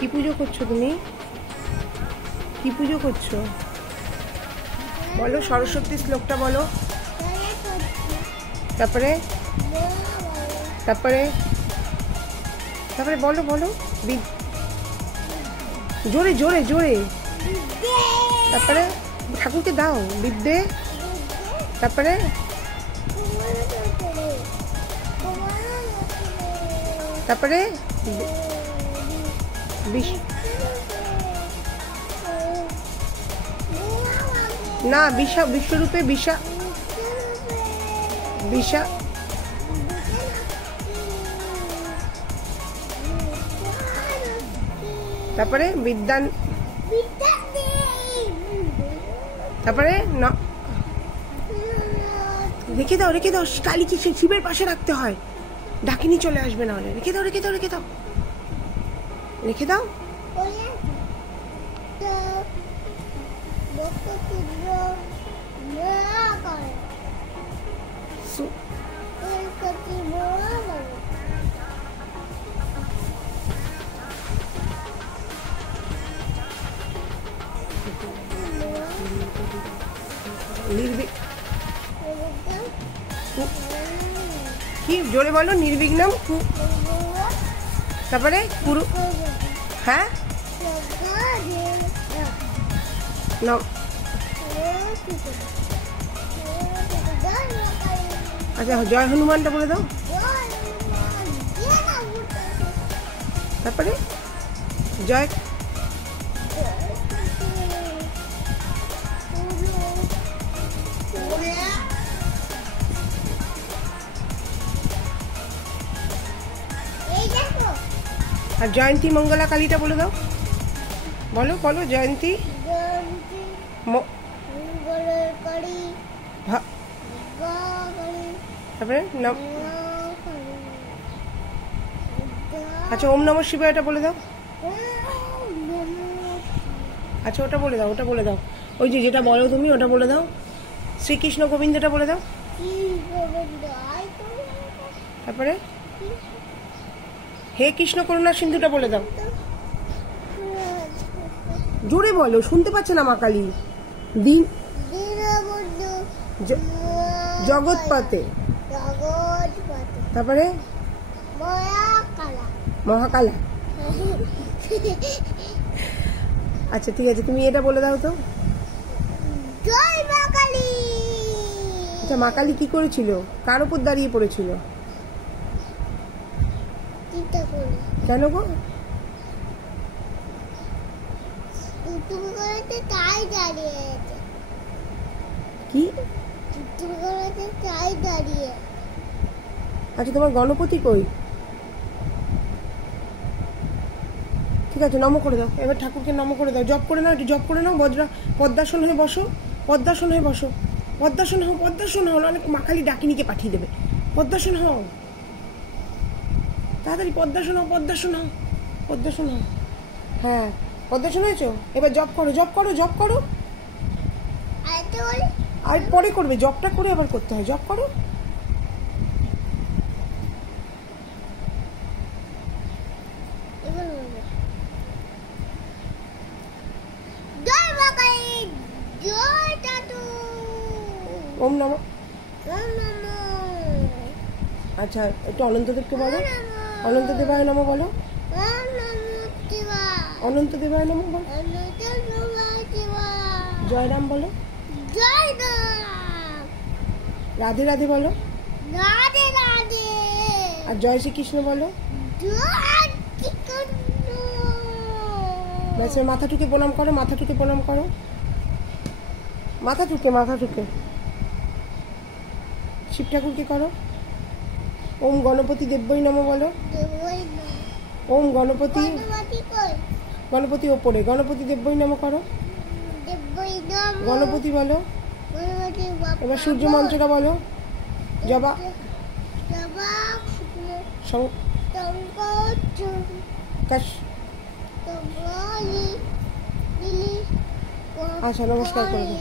কি পুজো করছো তুমি? কি পুজো করছো বলো? সরস্বতী শ্লোকটা বলো। তারপরে তারপরে তারপরে বলো বলো। জোরে জোরে জোরে। তারপরে ঠাকুরকে দাও বিদ্যে। তারপরে তারপরে না বিশ্বরূপে বিশা তারপরে বিদ্যান। তারপরে রেখে দাও রেখে দাও। কালীকে শিবের পাশে রাখতে হয়, ডাকিনি চলে আসবে না হলে। রেখে দাও রেখে দাও রেখে দাও রেখে দাও। কি জোরে বলো? নির্বিঘ্নম। তারপরে পুরো হ্যাঁ আচ্ছা জয় হনুমানটা বলে দাও। তারপরে জয় আর জয়ন্তী মঙ্গলা কালীটা বলে দাও। বলো বলো জয়ন্তী তারপরে আচ্ছা ওম নমঃ শিবায়টা বলে দাও। আচ্ছা ওটা বলে দাও ওটা বলে দাও। ওই যে যেটা বলো তুমি ওটা বলে দাও। শ্রীকৃষ্ণ গোবিন্দটা বলে দাও। তারপরে হে কৃষ্ণ করুণা সিন্ধুটা বলে দাও। জোরে বলো, শুনতে পাচ্ছে না মা কালী। দিন জগৎপতে। তারপরে মহাকালা। আচ্ছা ঠিক আছে, তুমি এটা বলে দাও তো। আচ্ছা মা কালী কি করেছিল? কার উপর দাঁড়িয়ে পড়েছিল? কেন গো? কি আচ্ছা তোমার গণপতি কই? ঠিক আছে নম করে দাও। এবার ঠাকুরকে নম করে দাও। জপ করে নাও, একটু জপ করে নাও। পদ্মাসন হয়ে বসো, পদ্মাসন হয়ে বসো। পদ্মাসন হও, পদ্মাসন হও, নাহলে মা কালী ডাকিনীকে পাঠিয়ে দেবে। পদ্মাসন হও তাড়াতাড়ি। পদ্মাসন হও, পদ্মাসন হও, পদ্মাসন হও। হ্যাঁ পদ্মাসন হয়েছো? এবার জপ করো, জপ করো, জপ করো। আর পরে করবে, জপটা করে আবার করতে হয়। জপ করো। ওম নমঃ। আচ্ছা একটু অনন্তদেবকে বলো। অনন্তদেবায় নমঃ বলো। অনন্তদেবায় নমঃ বলো। জয়রাম বলো। রাধে রাধে বলো। আর জয় শ্রীকৃষ্ণ বলো। মাথা টুকে প্রণাম করো, মাথা টুকে প্রণাম করো। মাথা টুকে, মাথা টুকে। শিব ঠাকুরকে করো। ওম গণপতি দেব্যই নমঃ বলো। ওম গণপতি, গণপতি ওপরে। গণপতি দেব্যই নমঃ করো। গণপতি বলো। এবার সূর্য মন্ত্রটা বলো। জবা আচ্ছা নমস্কার করে দাও।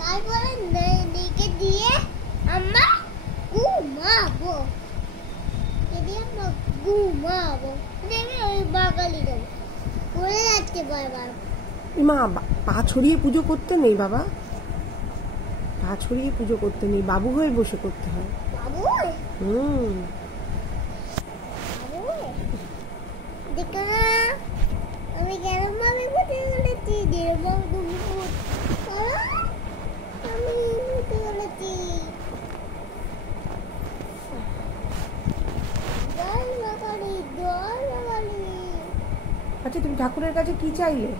তারপরে মেয়েকে দিয়ে আমরা ঘুমাবো। দেবে ওই বাঙালি দেবে পড়ে যাচ্ছে বারবার। মা পা ছড়িয়ে পুজো করতে নেই বাবা, পা ছড়িয়ে পুজো করতে নেই, বাবু হয়ে বসে করতে হয়। বাবু হুম দেখো না আমি কেরম ভাবে ঘুরতে চলেছি, যেরকম তুমি আমি ঘুরতে চলেছি। জয় বাঙালি, জয় বাঙালি। আচ্ছা তুমি ঠাকুরের কাছে কি চাইলে?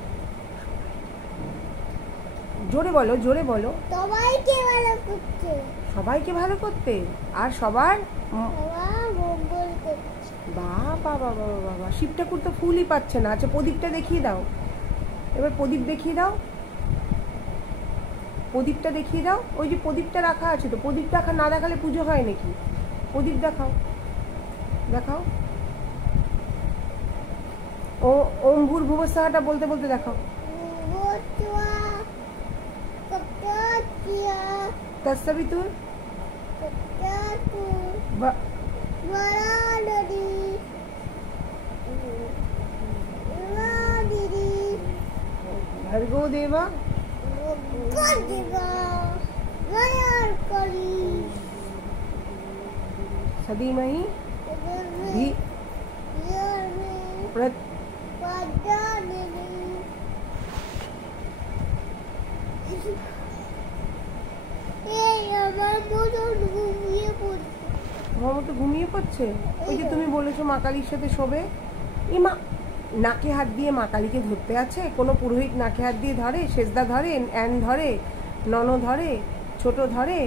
জোরে বলো, জোরে বলো। সবাইকে ভালো করছে, সবাইকে ভালো করতে আর সবার সবার মঙ্গল করছে। বাবা বাবা বাবা, শিব ঠাকুর তো ফুলই পাচ্ছে না। আচ্ছা প্রদীপটা দেখিয়ে দাও, এবার প্রদীপ দেখিয়ে দাও, প্রদীপটা দেখিয়ে দাও। ওই যে প্রদীপটা রাখা আছে তো, প্রদীপ রাখা না দেখালে পুজো হয় নাকি? প্রদীপ দেখাও, দেখাও। ও ওম ভূর্ভুবস্বাহাটা বলতে বলতে দেখাও। তৎসবিতুর ভর্গো দেবা সদীমহি धी प्रत তোমার মতো ঘুমিয়ে পড়ছে। ওই যে তুমি বলেছো মা কালীর সাথে শোবে। এই মা নাকে হাত দিয়ে মা কালীকে ধরতে আছে? কোনো পুরোহিত নাকে হাত দিয়ে ধরে? সেজদা ধরে, অ্যান ধরে, নন ধরে, ছোট ধরে,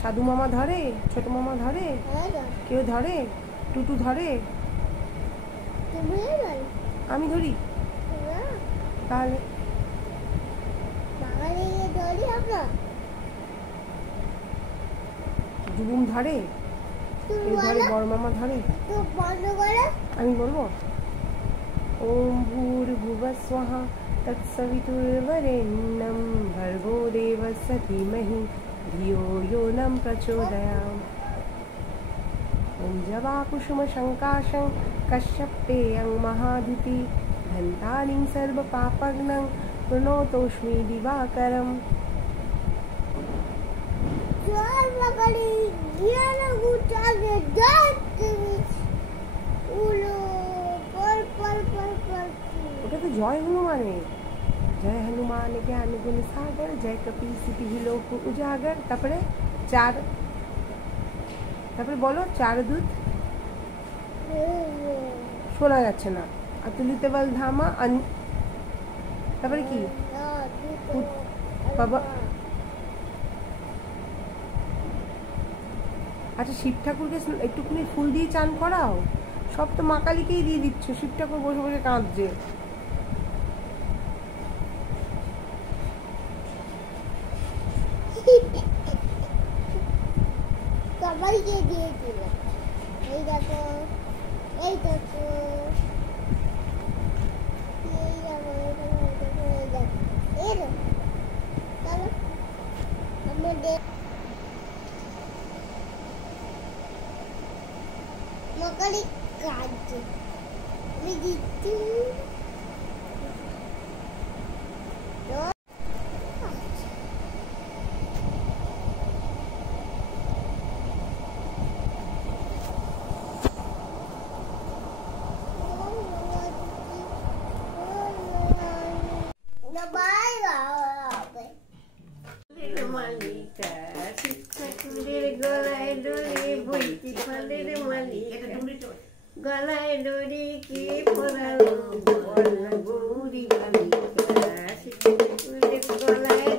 সাধু মামা ধরে, ছোট মামা ধরে, কেউ ধরে, টুটু ধরে? আমি ধরি তাহলে? জুলুম ধরে, কেউ ধরে, বড় মামা ধরে। আমি বলবো ওম ভূর্ভুবস্বঃ তৎসবিতুর্বরেণ্যং ভর্গো দেবস্য ধীমহি ধিयो यो न प्रचोदयात्। ओम जवा कुसुम शंकाशं कश्यपेयं महाधुति धन्तारिं सर्वपापग्नं प्रणतोऽस्मि दिवाकरम्। ওটা তো জয় হনুমানের। जय हनुमान ज्ञान गुण सागर जय कपीस तिहि लोक उजागर। তারপরে চার, তারপরে বলো চার দূত শোনা যাচ্ছে না। अतुलित बल धामा তারপরে কি বাবা? আচ্ছা শিব ঠাকুরকে একটুখানি ফুল দিয়ে চান করাও। সব তো মা কালীকেই দিয়ে দিচ্ছ, শিব ঠাকুর বসে বসে কাঁদছে। সবাইকে দিয়েছিল। এই দেখো, এই দেখো, এই দেখো, এই দেখো, এই দেখো। চলো আমাদের মকালি কাজ আমি দিচ্ছি। গলায় ডরি কে পরালো বল গৌরী বালিকা, গলায়